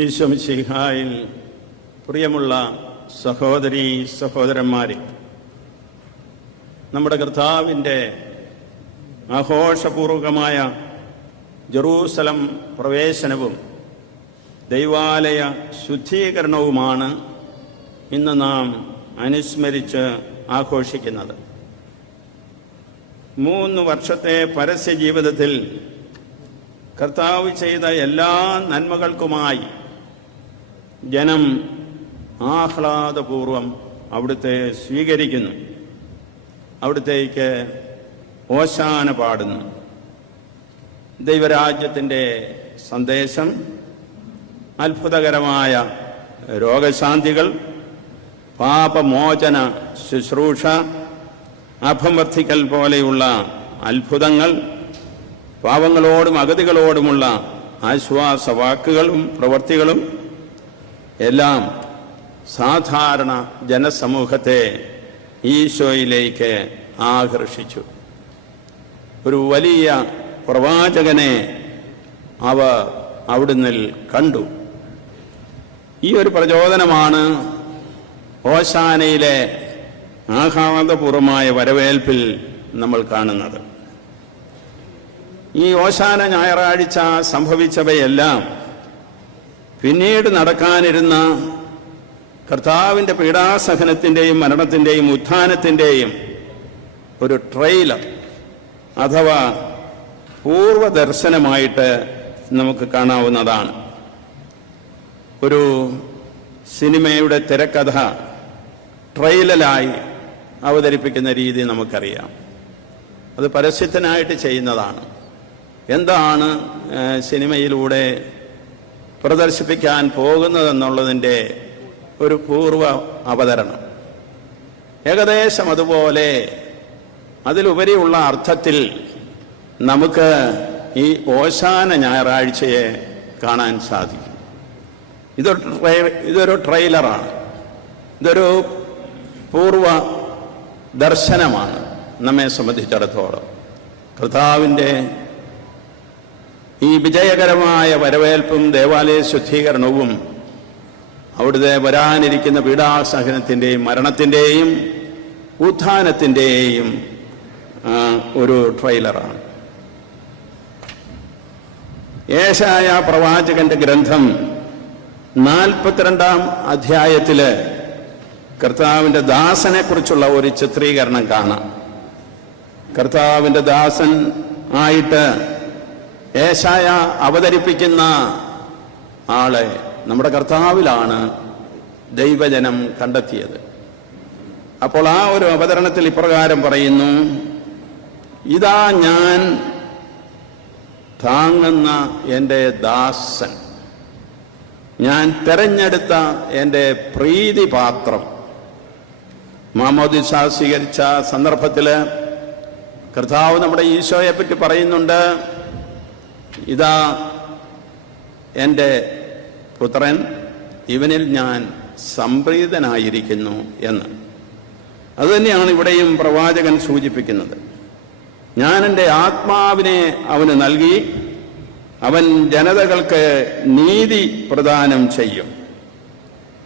ഈശോ മിശിഹായിൽ പ്രിയമുള്ള സഹോദരീ സഹോദരന്മാരെ, നമ്മുടെ കർത്താവിൻ്റെ ആഘോഷപൂർവകമായ ജെറൂസലം പ്രവേശനവും ദൈവാലയ ശുദ്ധീകരണവുമാണ് ഇന്ന് നാം അനുസ്മരിച്ച് ആഘോഷിക്കുന്നത്. 3 വർഷത്തെ പരസ്യ ജീവിതത്തിൽ കർത്താവ് ചെയ്ത എല്ലാ നന്മകൾക്കുമായി ജനം ആഹ്ലാദപൂർവം അവിടുത്തെ സ്വീകരിക്കുന്നു, അവിടുത്തേക്ക് ഓശാന പാടുന്നു. ദൈവരാജ്യത്തിൻ്റെ സന്ദേശം, അത്ഭുതകരമായ രോഗശാന്തികൾ, പാപമോചന ശുശ്രൂഷ, അഭംവർദ്ധിക്കൽ പോലെയുള്ള അത്ഭുതങ്ങൾ, പാവങ്ങളോടും അഗതികളോടുമുള്ള ആശ്വാസവാക്കുകളും പ്രവൃത്തികളും എല്ലാം സാധാരണ ജനസമൂഹത്തെ ഈശോയിലേക്ക് ആകർഷിച്ചു. ഒരു വലിയ പ്രവാചകനെ അവർ അവിടുന്ന് കണ്ടു. ഈ ഒരു പ്രചോദനമാണ് ഓശാനയിലെ ആഹ്ലാദപൂർവമായ വരവേൽപ്പിൽ നമ്മൾ കാണുന്നത്. ഈ ഓശാന ഞായറാഴ്ച സംഭവിച്ചവയെല്ലാം പിന്നീട് നടക്കാനിരുന്ന കർത്താവിൻ്റെ പീഡാസഹനത്തിൻ്റെയും മരണത്തിൻ്റെയും ഉത്ഥാനത്തിൻ്റെയും ഒരു ട്രെയിലർ അഥവാ പൂർവദർശനമായിട്ട് നമുക്ക് കാണാവുന്നതാണ്. ഒരു സിനിമയുടെ തിരക്കഥ ട്രെയിലറായി അവതരിപ്പിക്കുന്ന രീതി നമുക്കറിയാം. അത് പരസ്യത്തിനായിട്ട് ചെയ്യുന്നതാണ്. എന്താണ് സിനിമയിലൂടെ പ്രദർശിപ്പിക്കാൻ പോകുന്നതെന്നുള്ളതിൻ്റെ ഒരു പൂർവ്വ അവതരണം. ഏകദേശം അതുപോലെ അതിലുപരിയുള്ള അർത്ഥത്തിൽ നമുക്ക് ഈ ഓശാന ഞായറാഴ്ചയെ കാണാൻ സാധിക്കും. ഇതൊരു ട്രെയിലറാണ്, ഇതൊരു പൂർവ ദർശനമാണ്. നമ്മെ സംബന്ധിച്ചിടത്തോളം കർത്താവിൻ്റെ ഈ വിജയകരമായ വരവേൽപ്പും ദേവാലയ ശുദ്ധീകരണവും അവിടുത്തെ വരാനിരിക്കുന്ന പീഡാസഹനത്തിൻ്റെയും മരണത്തിൻ്റെയും ഉത്ഥാനത്തിൻ്റെയും ഒരു ട്രെയിലറാണ്. യേശയ്യ പ്രവാചകന്റെ ഗ്രന്ഥം 42-ാം അധ്യായത്തില് കർത്താവിൻ്റെ ദാസനെ കുറിച്ചുള്ള ഒരു ചിത്രീകരണം കാണാം. കർത്താവിൻ്റെ ദാസൻ ആയിട്ട് യേശയ്യ അവതരിപ്പിക്കുന്ന ആളെ നമ്മുടെ കർത്താവിലാണ് ദൈവജനം കണ്ടെത്തിയത്. അപ്പോൾ ആ ഒരു അവതരണത്തിൽ ഇപ്രകാരം പറയുന്നു: ഇതാ ഞാൻ താങ്ങുന്ന എൻ്റെ ദാസൻ, ഞാൻ തെരഞ്ഞെടുത്ത എൻ്റെ പ്രീതിപാത്രം. മാമോദിസ സ്വീകരിച്ച സന്ദർഭത്തിൽ കർത്താവ് നമ്മുടെ ഈശോയെ പറ്റി പറയുന്നുണ്ട്, ഇതാ എൻ്റെ പുത്രൻ, ഇവനിൽ ഞാൻ സംപ്രീതനായിരിക്കുന്നു എന്ന്. അതുതന്നെയാണ് ഇവിടെയും പ്രവാചകൻ സൂചിപ്പിക്കുന്നത്. ഞാൻ എൻ്റെ ആത്മാവിനെ അവന് നൽകി, അവൻ ജനതകൾക്ക് നീതി പ്രദാനം ചെയ്യും.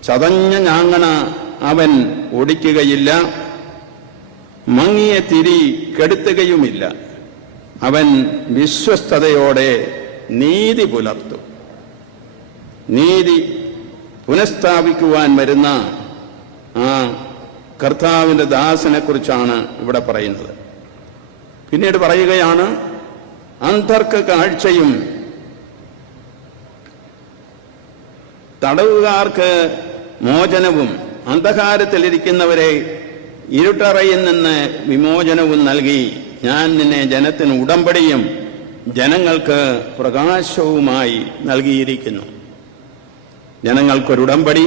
ചതഞ്ഞ ഞാങ്ങണ അവൻ ഒടിക്കുകയില്ല, മങ്ങിയ തിരി കെടുത്തുകയുമില്ല. അവൻ വിശ്വസ്തയോടെ നീതി പുലർത്തും. നീതി പുനഃസ്ഥാപിക്കുവാൻ വരുന്ന ആ കർത്താവിൻ്റെ ദാസനെ കുറിച്ചാണ് ഇവിടെ പറയുന്നത്. പിന്നീട് പറയുകയാണ്, അന്ധർക്ക് കാഴ്ചയും തടവുകാർക്ക് മോചനവും അന്ധകാരത്തിലിരിക്കുന്നവരെ ഇരുട്ടറയിൽ നിന്ന് വിമോചനവും നൽകി ഞാൻ നിന്നെ ജനത്തിന് ഉടമ്പടിയും ജനങ്ങൾക്ക് പ്രകാശവുമായി നൽകിയിരിക്കുന്നു. ജനങ്ങൾക്കൊരുടമ്പടി,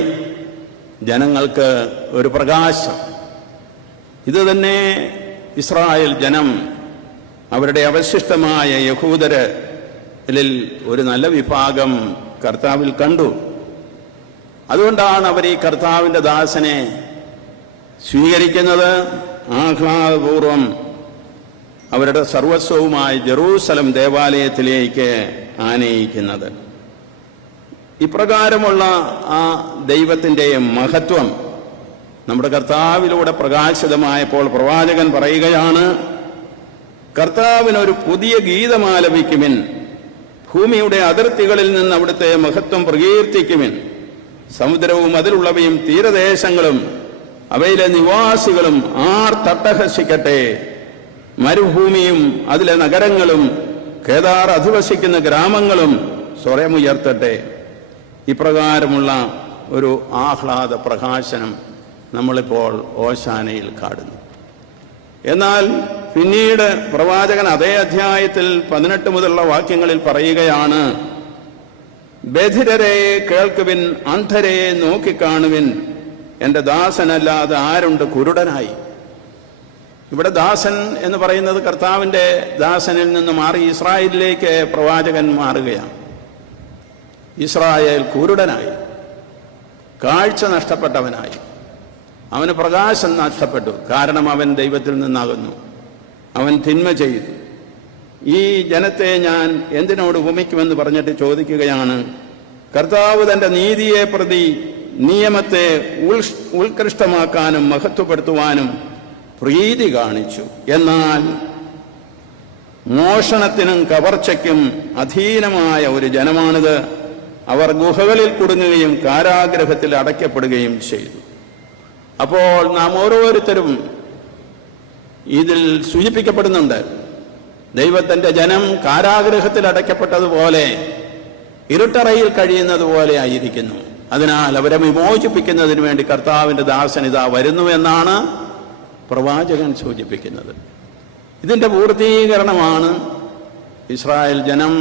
ജനങ്ങൾക്ക് ഒരു പ്രകാശം. ഇത് തന്നെ ഇസ്രായേൽ ജനം അവരുടെ അവശിഷ്ടമായ യഹൂദരിൽ ഒരു നല്ല വിഭാഗം കർത്താവിൽ കണ്ടു. അതുകൊണ്ടാണ് അവർ ഈ കർത്താവിൻ്റെ ദാസനെ സ്വീകരിക്കുന്നത്, ആഹ്ലാദപൂർവം അവരുടെ സർവസ്വവുമായി ജെറൂസലം ദേവാലയത്തിലേക്ക് ആനയിക്കുന്നത്. ഇപ്രകാരമുള്ള ആ ദൈവത്തിൻ്റെ മഹത്വം നമ്മുടെ കർത്താവിലൂടെ പ്രകാശിതമായപ്പോൾ പ്രവാചകൻ പറയുകയാണ്, കർത്താവിനൊരു പുതിയ ഗീതമാലപിക്കുവിൻ, ഭൂമിയുടെ അതിർത്തികളിൽ നിന്ന് അവിടുത്തെ മഹത്വം പ്രകീർത്തിക്കുവിൻ. സമുദ്രവും അതിലുള്ളവയും തീരദേശങ്ങളും അവയിലെ നിവാസികളും തട്ടഹസിക്കട്ടെ. മരുഭൂമിയും അതിലെ നഗരങ്ങളും കേദാർ അധിവസിക്കുന്ന ഗ്രാമങ്ങളും സ്വരമുയർത്തട്ടെ. ഇപ്രകാരമുള്ള ഒരു ആഹ്ലാദ പ്രകാശനം നമ്മളിപ്പോൾ ഓശാനയിൽ കാണുന്നു. എന്നാൽ പിന്നീട് പ്രവാചകൻ അതേ അധ്യായത്തിൽ 18 മുതലുള്ള വാക്യങ്ങളിൽ പറയുകയാണ്, ബധിരരെ കേൾക്കുവിൻ, അന്ധരെ നോക്കിക്കാണുവിൻ, എൻ്റെ ദാസനല്ലാതെ ആരുണ്ട് കുരുടനായി. ഇവിടെ ദാസൻ എന്ന് പറയുന്നത് കർത്താവിൻ്റെ ദാസനിൽ നിന്ന് മാറി ഇസ്രായേലിലേക്ക് പ്രവാചകൻ മാറുകയാണ്. ഇസ്രായേൽ കുരുടനായി, കാഴ്ച നഷ്ടപ്പെട്ടവനായി, അവന് പ്രകാശം നഷ്ടപ്പെട്ടു. കാരണം അവൻ ദൈവത്തിൽ നിന്നാകുന്നു, അവൻ തിന്മ ചെയ്തു. ഈ ജനത്തെ ഞാൻ എന്തിനോട് ഉപമിക്കുമെന്ന് പറഞ്ഞിട്ട് ചോദിക്കുകയാണ്, കർത്താവ് തൻ്റെ നീതിയെ പ്രതി നിയമത്തെ ഉത്കൃഷ്ടമാക്കാനും മഹത്വപ്പെടുത്തുവാനും പ്രീതി കാണിച്ചു. എന്നാൽ മോഷണത്തിനും കവർച്ചയ്ക്കും അധീനമായ ഒരു ജനമാണിത്. അവർ ഗുഹകളിൽ കുടുങ്ങുകയും കാരാഗ്രഹത്തിൽ അടയ്ക്കപ്പെടുകയും ചെയ്തു. അപ്പോൾ നാം ഓരോരുത്തരും ഇതിൽ സൂചിപ്പിക്കപ്പെടുന്നുണ്ട്. ദൈവത്തിൻ്റെ ജനം കാരാഗ്രഹത്തിൽ അടയ്ക്കപ്പെട്ടതുപോലെ, ഇരുട്ടറയിൽ കഴിയുന്നത് പോലെ ആയിരിക്കുന്നു. അതിനാൽ അവരെ വിമോചിപ്പിക്കുന്നതിന് വേണ്ടി കർത്താവിൻ്റെ ദാസൻ ഇതാ വരുന്നു എന്നാണ് പ്രവാചകൻ സൂചിപ്പിക്കുന്നത്. ഇതിൻ്റെ പൂർത്തീകരണമാണ് ഇസ്രായേൽ ജനം.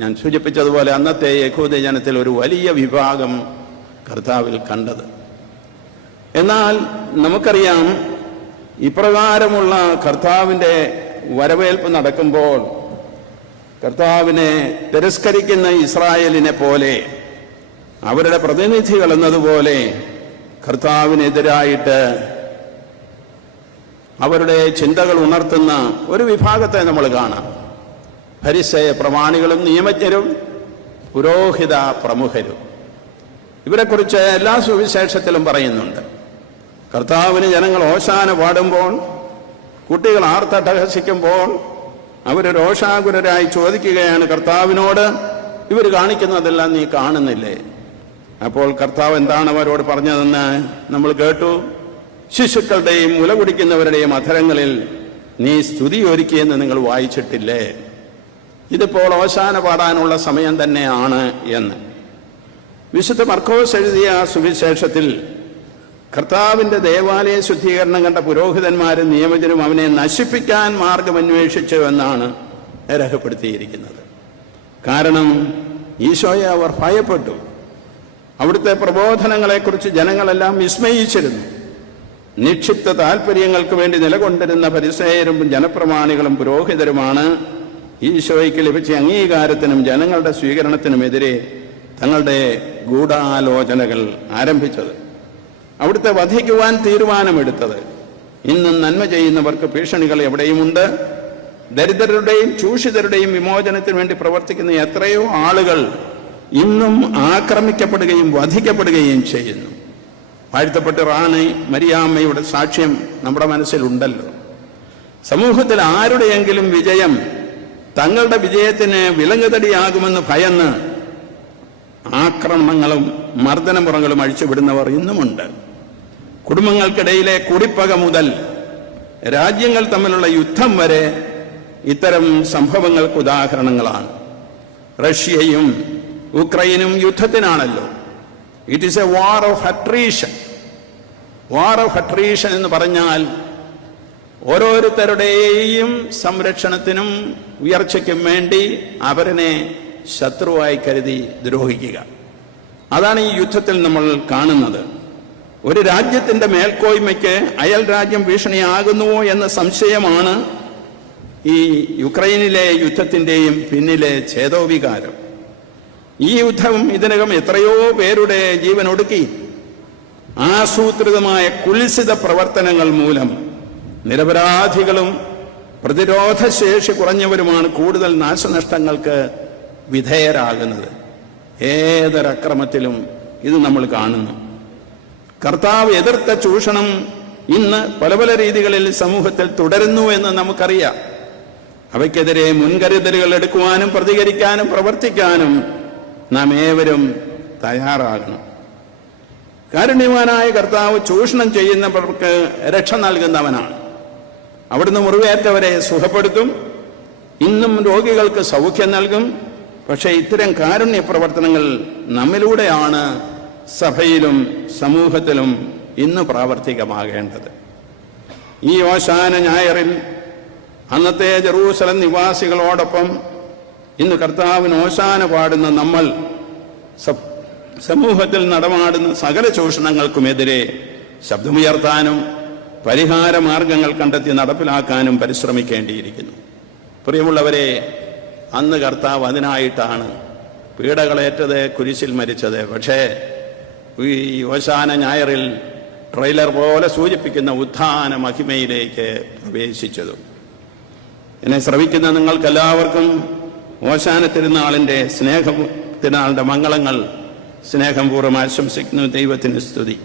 ഞാൻ സൂചിപ്പിച്ചതുപോലെ അന്നത്തെ യഹൂദ ജനത്തിൽ ഒരു വലിയ വിഭാഗം കർത്താവിൽ കണ്ടത്. എന്നാൽ നമുക്കറിയാം, ഇപ്രകാരമുള്ള കർത്താവിൻ്റെ വരവേൽപ്പ് നടക്കുമ്പോൾ കർത്താവിനെ തിരസ്കരിക്കുന്ന ഇസ്രായേലിനെ പോലെ, അവരുടെ പ്രതിനിധികൾ എന്നതുപോലെ കർത്താവിനെതിരായിട്ട് അവരുടെ ചിന്തകൾ ഉണർത്തുന്ന ഒരു വിഭാഗത്തെ നമ്മൾ കാണാം. ഫരിസേയ പ്രമാണികളും നിയമജ്ഞരും പുരോഹിത പ്രമുഖരും. ഇവരെക്കുറിച്ച് എല്ലാ സുവിശേഷത്തിലും പറയുന്നുണ്ട്. കർത്താവിന് ജനങ്ങൾ ഓശാന പാടുമ്പോൾ, കുട്ടികൾ ആർത്തട്ടഹസിക്കുമ്പോൾ അവർ രോഷാകുലരായി ചോദിക്കുകയാണ് കർത്താവിനോട്, ഇവർ കാണിക്കുന്നതെല്ലാം നീ കാണുന്നില്ലേ? അപ്പോൾ കർത്താവ് എന്താണ് അവരോട് പറഞ്ഞതെന്ന് നമ്മൾ കേട്ടു. ശിശുക്കളുടെയും മുല കുടിക്കുന്നവരുടെയും അധരങ്ങളിൽ നീ സ്തുതി ഒരുക്കിയെന്ന് നിങ്ങൾ വായിച്ചിട്ടില്ലേ? ഇതിപ്പോൾ ഓശാന പാടാനുള്ള സമയം തന്നെയാണ് എന്ന്. വിശുദ്ധ മർക്കോസ് എഴുതിയ സുവിശേഷത്തിൽ കർത്താവിൻ്റെ ദേവാലയ ശുദ്ധീകരണം കണ്ട പുരോഹിതന്മാരും നിയമജനും അവനെ നശിപ്പിക്കാൻ മാർഗമന്വേഷിച്ചു എന്നാണ് രേഖപ്പെടുത്തിയിരിക്കുന്നത്. കാരണം ഈശോയെ അവർ ഭയപ്പെട്ടു. അവിടുത്തെ പ്രബോധനങ്ങളെക്കുറിച്ച് ജനങ്ങളെല്ലാം വിസ്മയിച്ചിരുന്നു. നിക്ഷിപ്ത താല്പര്യങ്ങൾക്ക് വേണ്ടി നിലകൊണ്ടിരുന്ന ഫരിസേയരും ജനപ്രമാണികളും പുരോഹിതരുമാണ് ഈശോയ്ക്ക് ലഭിച്ച അംഗീകാരത്തിനും ജനങ്ങളുടെ സ്വീകരണത്തിനുമെതിരെ തങ്ങളുടെ ഗൂഢാലോചനകൾ ആരംഭിച്ചത്. അവിടുത്തെ വധിക്കുവാൻ തീരുമാനമെടുത്തത്. ഇന്നും നന്മ ചെയ്യുന്നവർക്ക് ഭീഷണികൾ എവിടെയുമുണ്ട്. ദരിദ്രരുടെയും ചൂഷിതരുടെയും വിമോചനത്തിന് വേണ്ടി പ്രവർത്തിക്കുന്ന എത്രയോ ആളുകൾ ഇന്നും ആക്രമിക്കപ്പെടുകയും വധിക്കപ്പെടുകയും ചെയ്യുന്നു. വാഴ്ത്തപ്പെട്ട റാണി മരിയാമ്മയുടെ സാക്ഷ്യം നമ്മുടെ മനസ്സിലുണ്ടല്ലോ. സമൂഹത്തിൽ ആരുടെയെങ്കിലും വിജയം തങ്ങളുടെ വിജയത്തിന് വിലങ്ങുതടിയാകുമെന്ന് ഭയന്ന് ആക്രമണങ്ങളും മർദ്ദനമുറകളും അഴിച്ചുവിടുന്നവർ ഇന്നുമുണ്ട്. കുടുംബങ്ങൾക്കിടയിലെ കുടിപ്പക മുതൽ രാജ്യങ്ങൾ തമ്മിലുള്ള യുദ്ധം വരെ ഇത്തരം സംഭവങ്ങൾക്ക് ഉദാഹരണങ്ങളാണ്. റഷ്യയും ഉക്രൈനും യുദ്ധത്തിനാണല്ലോ. It is a war of attrition. War of attrition എന്ന് പറഞ്ഞാൽ ഓരോരുത്തരുടെയും സംരക്ഷണത്തിനും ഉയർച്ചയ്ക്കും വേണ്ടി അവരെ ശത്രുവായി കരുതി ദ്രോഹിക്കുക. അതാണ് ഈ യുദ്ധത്തിൽ നമ്മൾ കാണുന്നത്. ഒരു രാജ്യത്തിൻ്റെ മേൽക്കോയ്മയ്ക്ക് അയൽ രാജ്യം ഭീഷണിയാകുന്നുവോ എന്ന സംശയമാണ് ഈ യുക്രൈനിലെ യുദ്ധത്തിൻ്റെയും പിന്നിലെ ഛേദോവികാരം. ഈ യുദ്ധം ഇതിനകം എത്രയോ പേരുടെ ജീവൻ ഒടുക്കി. ആസൂത്രിതമായ കുൽസിത പ്രവർത്തനങ്ങൾ മൂലം നിരപരാധികളും പ്രതിരോധശേഷി കുറഞ്ഞവരുമാണ് കൂടുതൽ നാശനഷ്ടങ്ങൾക്ക് വിധേയരാകുന്നത്. ഏതൊരക്രമത്തിലും ഇത് നമ്മൾ കാണുന്നു. കർത്താവ് എതിർത്ത ചൂഷണം ഇന്ന് പല പല രീതികളിൽ സമൂഹത്തിൽ തുടരുന്നു എന്ന് നമുക്കറിയാം. അവയ്ക്കെതിരെ മുൻകരുതലുകൾ എടുക്കുവാനും പ്രതികരിക്കാനും പ്രവർത്തിക്കാനും നാം ഏവരും തയ്യാറാകണം. കാരുണ്യവാനായ കർത്താവ് ചൂഷണം ചെയ്യുന്നവർക്ക് രക്ഷ നൽകുന്നവനാണ്. അവിടുന്ന് മുറിവേറ്റവരെ സുഖപ്പെടുത്തും, ഇന്നും രോഗികൾക്ക് സൗഖ്യം നൽകും. പക്ഷേ ഇത്തരം കാരുണ്യ പ്രവർത്തനങ്ങൾ നമ്മിലൂടെയാണ് സഭയിലും സമൂഹത്തിലും ഇന്ന് പ്രാവർത്തികമാകേണ്ടത്. ഈ ഓശാന ഞായറിൽ അന്നത്തെ ജെറൂസലം നിവാസികളോടൊപ്പം ഇന്ന് കർത്താവിന് ഓശാന പാടുന്ന നമ്മൾ സമൂഹത്തിൽ നടമാടുന്ന സകല ചൂഷണങ്ങൾക്കുമെതിരെ ശബ്ദമുയർത്താനും പരിഹാര മാർഗങ്ങൾ കണ്ടെത്തി നടപ്പിലാക്കാനും പരിശ്രമിക്കേണ്ടിയിരിക്കുന്നു. പ്രിയമുള്ളവരെ, അന്ന് കർത്താവ് അതിനായിട്ടാണ് പീഡകളേറ്റത്, കുരിശിൽ മരിച്ചത്. പക്ഷേ ഈ ഓശാന ഞായറിൽ ട്രെയിലർ പോലെ സൂചിപ്പിക്കുന്ന ഉത്ഥാന മഹിമയിലേക്ക് പ്രവേശിച്ചതും. എന്നെ ശ്രവിക്കുന്ന നിങ്ങൾക്കെല്ലാവർക്കും ഓശാന തിരുനാളിൻ്റെ തിരുനാളിൻ്റെ മംഗളങ്ങൾ സ്നേഹപൂർവ്വം ആശംസിക്കുന്നു. ദൈവത്തിന് സ്തുതി.